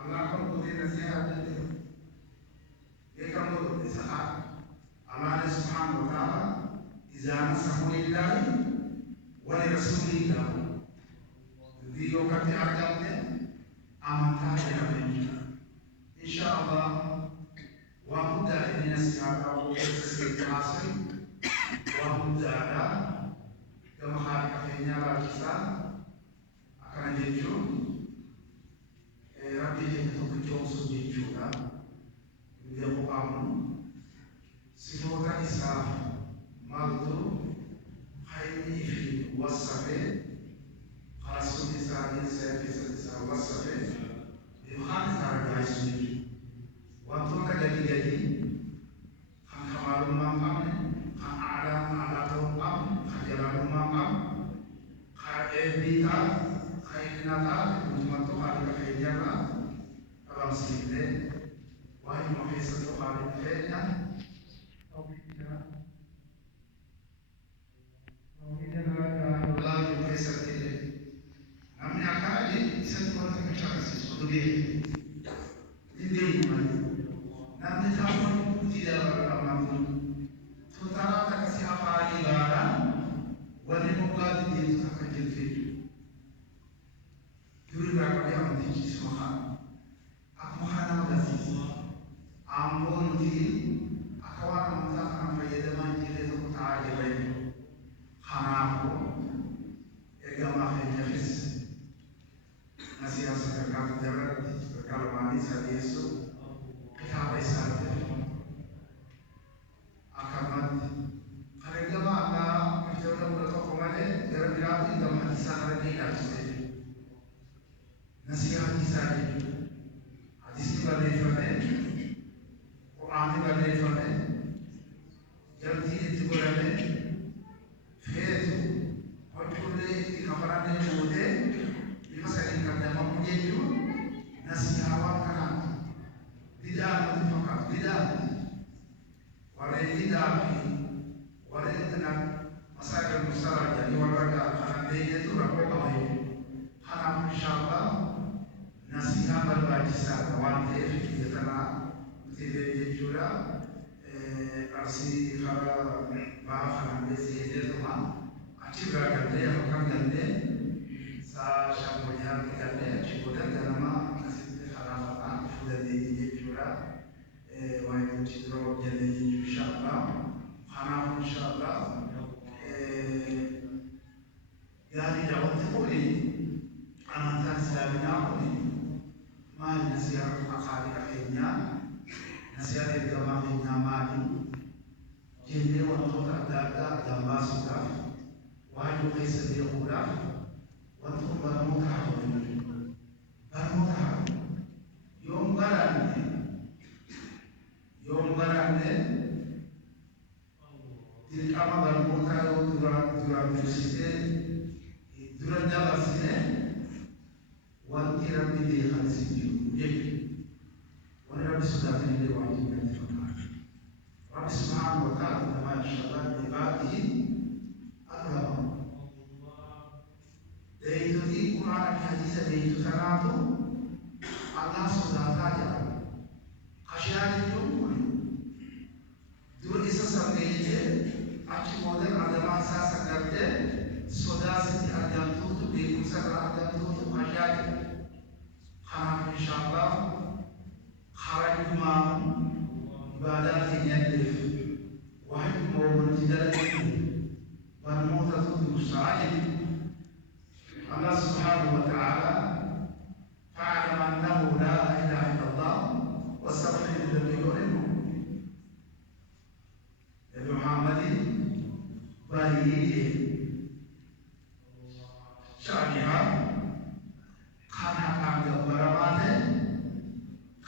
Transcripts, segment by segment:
Allah kan kuti nasihat dete ye kam do isaha Allah subhanahu wa ta'ala izana samulillahi wa li rasulillahi di yo kati adamne amanta ya benja inshallah wa muda ini nasihat wa sesuatu hasil wa muda kama hal kafenya la kisa akan jeju rabbi itu kejauh sunyi juga dia bukan sifat Islam malu hayni fi wasafe khasum Islam saya bisa wasafe dibukan cara sunyi waktu jadi hang kamalum mamam hang ada tahu am hajaran mamam ebita kainata untuk hari kafenya alam sihle wahai mahisa tu hari kafenya lagi mahisa tile kami akan di sentuhan terkecil sesuatu ini mana nanti kamu tidak beramalan tutara tak siapa ibaran wali muka di tak kecil Yuri berapa yang mentinggi semua aku hana mendasih ambon di akawan mengatakan faedah manjil itu kota aja lain hana aku agama hanya nasi yang sekarang jarak kalau manis hari esok kita besar akamat kalau agama kita udah bertemu kemana gara-gara itu agama di sana tidak nasihat saya hadis itu berlebihan Quran itu berlebihan jadi itu berlebihan itu waktu di kafaran itu muda di masa ini kerja mempunyai itu nasihat kanan tidak menunjukkan tidak walau tidak walau dengan masyarakat besar jadi warga kanan dia itu rakyat kawin haram insyaallah nasihat berbagi kawan dia karena tidak juga arsi kalau bahkan besi dia teman acik beragam dia akan ganti sa syamunya ganti acik udah karena nasihat haram sudah dia juga wajib citro jadi insyaallah haram insyaallah jadi jawab boleh amantan Islamnya boleh mali nasihat akali akhirnya nasihat agama akhirnya mali jadi waktu terdapat agama sudah wajib kisah dia udah waktu bermutah yom barang di kamar bermutah durang durang jalan sini wanti Rabbi di hadis itu, wani Rabbi sudah tidak wajib dan tidak. Rabbi Subhanahu wa Taala nama Insyaallah ibadi agama. Dari itu di Quran hadis dari itu sanatu Allah sudah tahu. Khasyan itu dua isa sampai aci model agama sasa kerja sudah sih ada tutup di pusat ada tutup khasyan. Haram insyaallah kharaj imam ibadat yadif wahid mau tidak bermutatu musta'id Allah subhanahu wa ta'ala fa'alam annahu la ilaha illallah wastaghfir lidhunubihim Nabi Muhammad bari syariah खाना का बराबर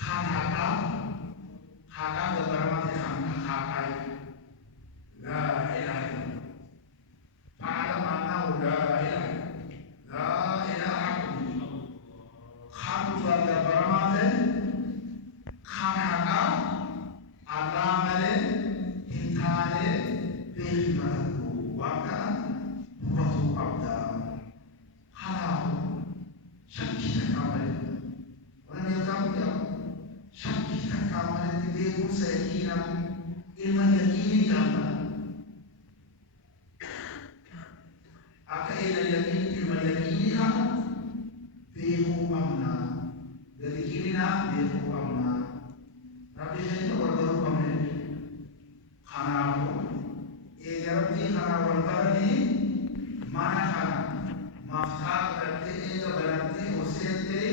खाना का बराबर खाना खाए ला इलाहा illa Allah. Pada mana udah beekumsa yaqiinaa ilma yaqiinii jaamna akka ila yaqiin ilma yaqiinii kana beekuu qabna gadi qilinaa beekuu qabna rabbi keenya wal baruu qabna kanaafuu eega rabbii kanaa wal baranii mana kana maftaa godhattee eega barattee hoseentee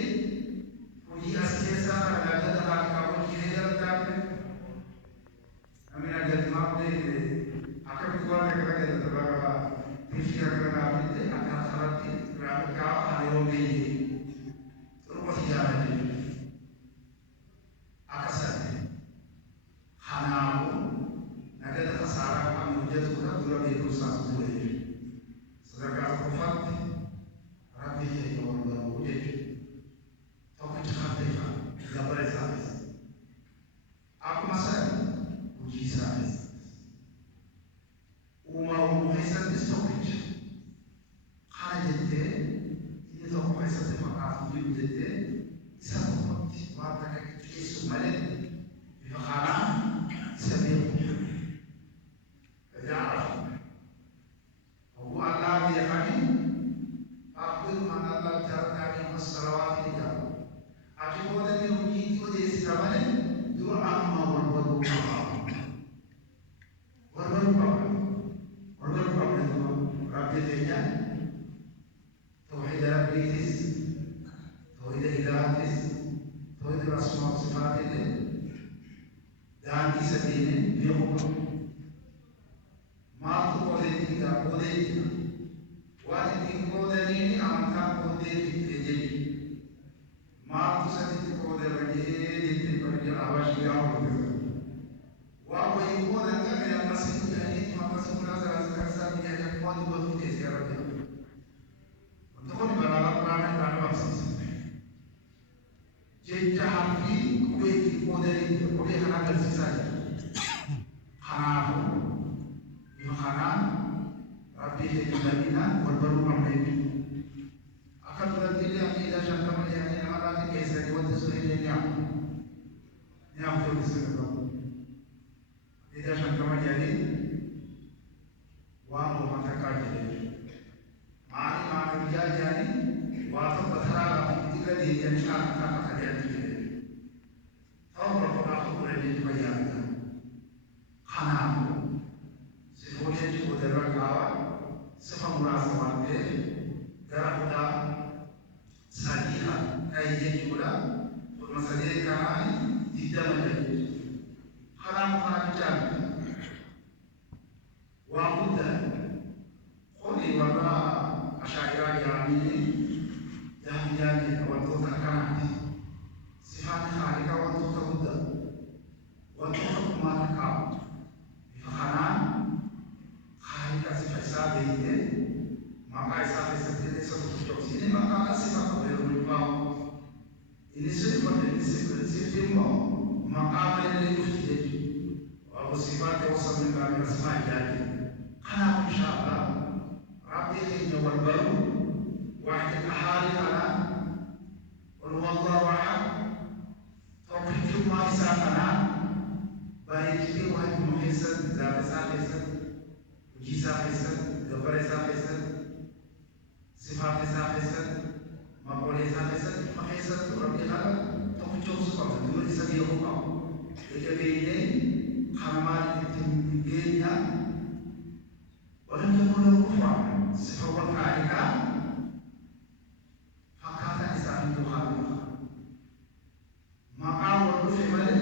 hojii as keessaa argata akka hojii jalqabe amina gadmaa beekte akka bituwaa gara tabara tishii akka gaafite akka sarratti raabikaa hariiroo beeyye turba sijaarate akka sarte kanaafuu nagada khasaaraa kan hojjetuudha dura beekumsaas ture sadarkaa qofaatti rabbii keenya wal baruu jechuudha tokkicha hafteefa gabara isaafis akkuma sani hojii isaafis uumamuu keessattis tokkicha kana jettee inni tokko keessatti maqaaf jiru jettee isa tokkotti waan takka qixxeessu malee bifa kanaan isa beeku يعرف هو الله يفهم أخبر من الله تعالى من الصلوات الإجابة أجيبوا ذلك يجيء ودي استمر دور أما والبرو ربي تجاه توحيد ربي تس توحيد إله تس توحيد الأسماء والصفات دان في سبيل يوم Maaf politika wajib kodan ini amankan politik jadi maaf satu kodan lagi di pergi awas jauh wah ibu kodan kan yang masih jadi maka semula saya menjadi kuat untuk sekarang untuk dibawa peran masih jadi hafi kue kodan itu kue karena tersisa karena makanan Rabbi Hidayah berbaru mampu akan berarti dia tidak syangka yang nama lagi kisah itu sesuai dengan yang betul sesuatu tidak syangka menjadi wah mengatakan jadi mari jadi waktu berharap ketika dia jadi anak kalian jadi tahu berapa aku boleh dibayar karena kemudian juga dari kawan semua merasa mampu gara-gara sajian kajian juga permasalahan kami tidak menjadi haram kerajaan wabuda koni wala asyairah yang menjadi waktu terkenal sifatnya hari kawan itu terbuka waktu kemana kau kanan hari kasih fasa ini maka isa seperti satu sini maka sifat berubah ini sifat maka ini jadi waktu sifat yang sama dengan asma jadi karena insyaallah Rabbi ini wal baru wahid ahad ala wal wallahu ahad tauhid cuma isa kana baik itu wahid muhsan zat sahih Jisa Hasan, Gabara Hasan, Sifat Hasan, Maqul Hasan, Hasan Rabbi Ta'ala, Tauhid Subhanahu wa ta'ala dia hukum. Jika ini khamal tingginya, orang yang mulai kufar, sifat mereka, fakata Islam itu halal. Maka waktu sebelum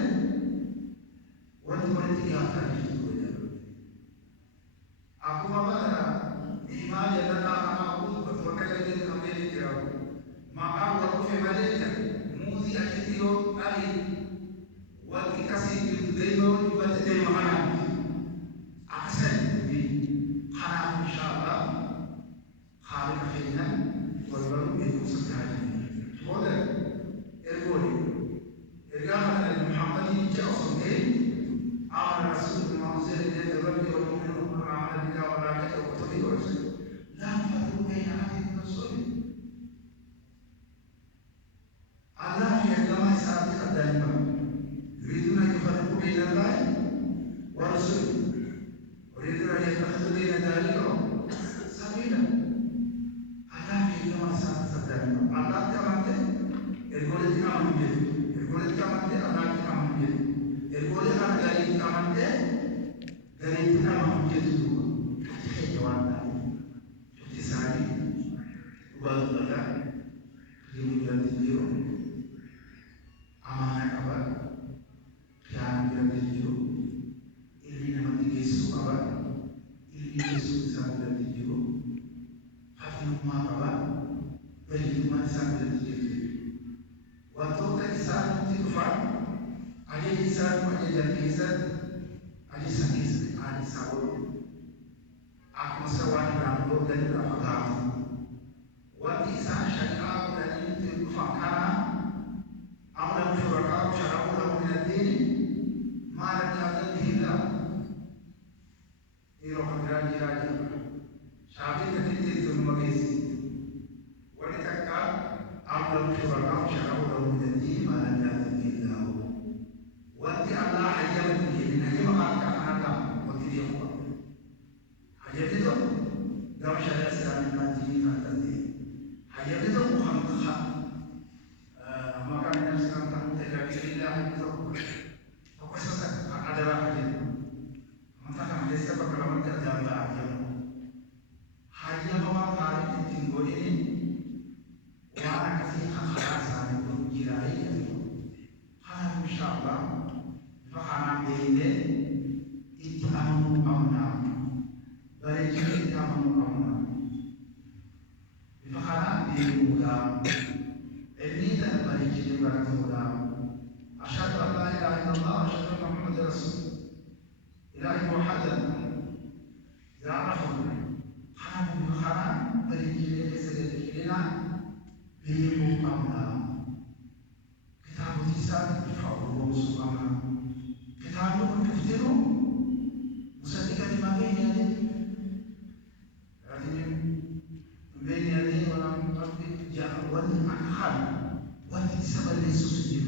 waktu politik yang terjadi. Aku apa iman yang datang aku berkorban dengan kami dia. Maka waktu sebelumnya muzi asyik ali waktu kasih demo buat demo mana aksen di karena insyaallah hari akhirnya baru itu sekali. Coba ergoni ergana Muhammad ini jauh sekali. Amal Rasul Muhammad dari Rabbi wa لا تفرقوا بين أحد من الرسل الله يعلم ما يسأل دائما يريدون أن يفرقوا من الله ورسوله أريد أن يتخذ بين ذلك سبيلا الله كما سأتصدقنا الله كما يقول كما يقول كما الله كما يقول كما جاي كما جاي كما يجدوا حيوانا تسالي وبعض يوجد اليوم أمانة كبار كان يوجد اليوم إلي نمتي يسوع كبار إلي يسوع سامي يوجد اليوم حفظ ما كبار بيت ما سامي يوجد اليوم وأنتم كإنسان تكفر عليه إنسان وعليه إنسان عليه سكيس عليه ساول أكمل سواني رامبو دني رافقام وأنت إنسان شريعة ولكن تفكر أمر شركاء شرعوا له من الدين ما لم يأذن به الله يروح الراجي راجي شعبي كتير المجلس ولكن أمر شركاء شرعوا له من الدين ما لم يأذن به الله وأنت الله حجاب الدين هي ما كان هذا وتديهم حجاب itu dalam syariat Islam nanti nanti حجاب itu bukan hak makanya sekarang kamu tidak bisa itu fokusnya adalah hajat maka kamu bisa berkelaman kerja hajat hajat bawa hari tinggal ini orang kasih khalasan itu jirai itu hanya insyaallah faham ini itu amna bari kita amna faham di mudah ini dan bari kita mudah asyhadu an la ilaha illallah wa asyhadu anna muhammadar rasul ilahi muhammad ya'rafu haram haram bari kita sekedar بيقول أمنا كتاب الإنسان فأولو سبحانه كتابه كفتره مصدقا لما بين يديه لكن بين يديه ولم يقبل جاء ولي عن خال ولي سبب للسجود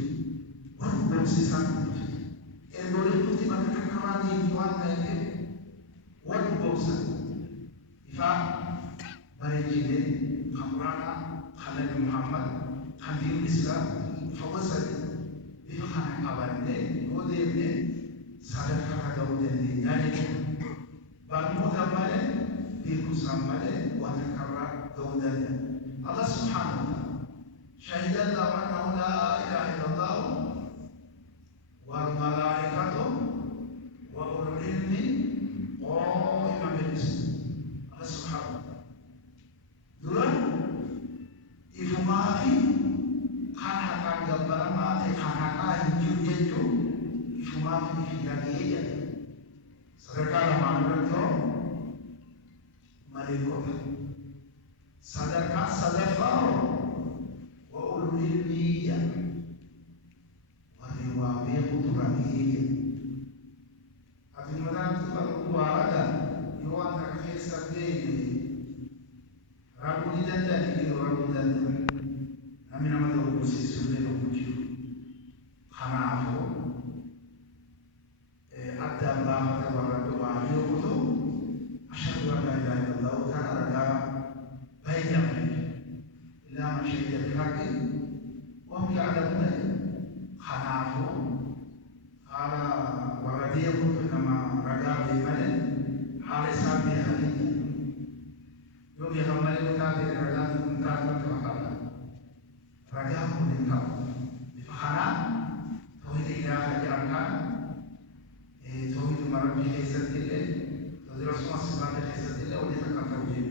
ورب سيسان يقول لك ما تكررني بوانا يديه ورب سيسان إفا بريجي خبرانا خلق محمد خلق الإسلام فوصل بفخر أبانه ودينه صادق هذا ودينه يعني بالموت ماله بيكوسام ماله وتكرر دودنه الله سبحانه وتعالى شهد الله أنه لا إله إلا الله والملائكة وأولو العلم قائما بالقسط الله سبحانه وتعالى دولار ifumaafi kan hakan gambarama te kan hakan hijau ifumaafi ifidagieja serikali manurutyo malikota sadaqah wa ulul ilmi wa riwabi kuturaniya adimadan tuwaada yuwan takfisa deni rabu ni danda ni rabu danda nami nama tu kursi sudah terpuji karena aku ada Allah taala wahyu itu asyhadu an la ilaha illallah karena ada banyak ila masyhad al-haqi wa hum ya'lamun karena aku ala waradiyahu nama raga bimane hal sabi hadi जो भी हमारे मुताबिक रजा मुताबिक तो हमारा रजा होने का बिफाना तौहीद इलाह जाना तौहीद मरबी हैसियत ले तो रसूल सल्लल्लाहु अलैहि वसल्लम और ये का तौहीद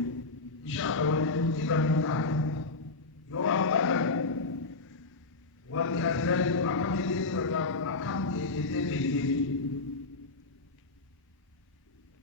इंशाअल्लाह वो जीवन मुताबिक यो अवतार वन के अजराइल अकम ये रजा अकम ये बेजे